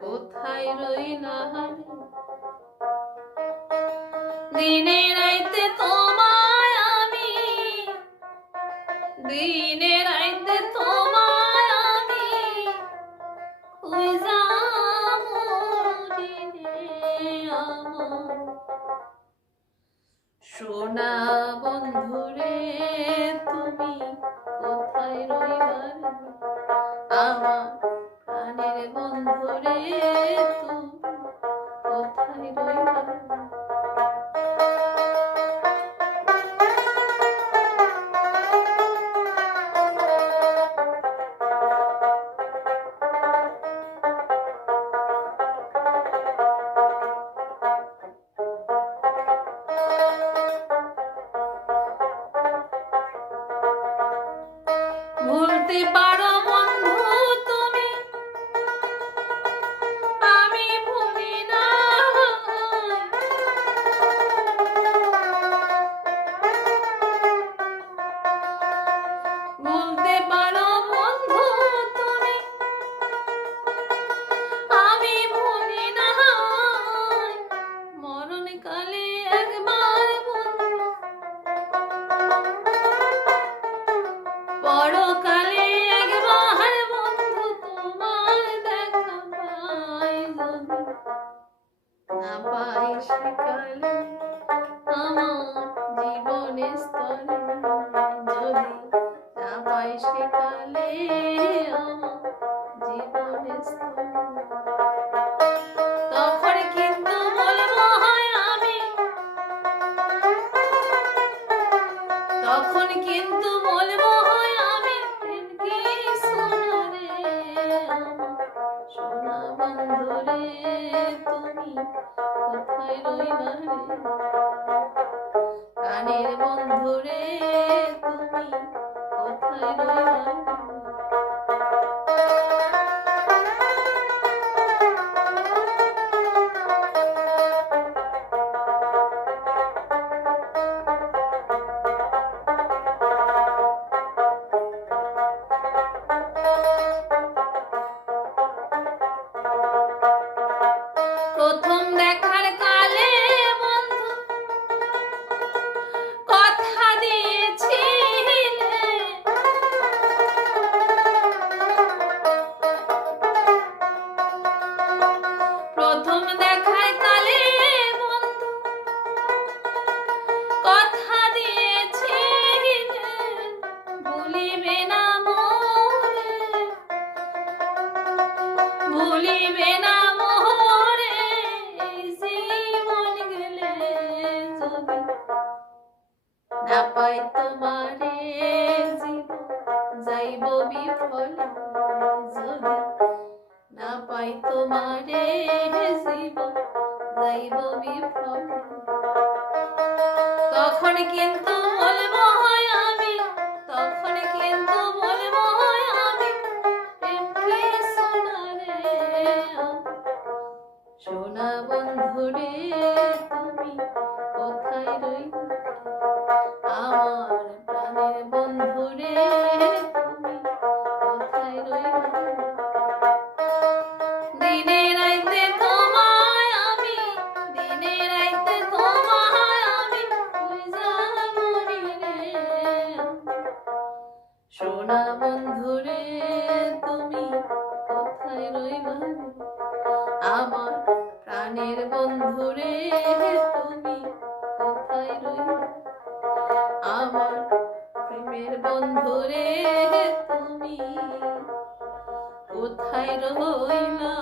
কোথায় রইলা দিনে রাইতে তোমায় আমি, দিনে রাইতে তোমায় আমি খুঁজা মরি রে আমার সোনা বন্ধুরে, তুমি কোথায় রইলা আমার প্রাণের বন্ধুরে, তুমি কোথায় রইলা। ভুলতে পারো বন্ধু তুমি, আমি ভুলি না। ভুলতে পারো বন্ধু তুমি, আমি ভুলি না। মরণকালে একবার বন্ধু, পরকালে একবার বন্ধু তোমার দেখা পাই, যদি না পাই সেকালে আমার জীবনের স্থলে, যদি না পাই সেকালে আমার জীবনের স্থলে, তখন কিন্তু বলবো হয় আমি, তখন কিন্তু বলবো হয় আমি প্রেম কি সোনা রে আমার সোনা বন্ধুরে, তুমি কোথায় রইলা রে প্রাণের বন্ধুরে, তুমি কোথায় রইলা রে। প্রথম দেখার কালে বন্ধু কথা দিয়েছিলে, প্রথম দেখার কালে বন্ধু কথা দিয়েছিলে, ভুলিবে না মোরে, ভুলিবে না না পাই তোমারে জীবন যাইব বিফলে, যদি না পাই তোমারে জীবন যাইব বিফলে, তখন কিন্তু বলবো হয় আমি, তখন কিন্তু বলবো হয় আমি প্রেম কি সোনা রে সোনা বন্ধুরে, তুমি কোথায় রইলা আমার প্রাণের বন্ধুরে, তুমি কোথায় রইলা। দিনে রাইতে তোমায় আমি, দিনে রাইতে তোমায় আমি খুঁজা মরি রে সোনা বন্ধুরে, তুমি কোথায় রইলা আমার প্রাণের বন্ধুরে, তুমি কোথায় রইলা আমার প্রেমের বন্ধুরে, তুমি কোথায় রইলা।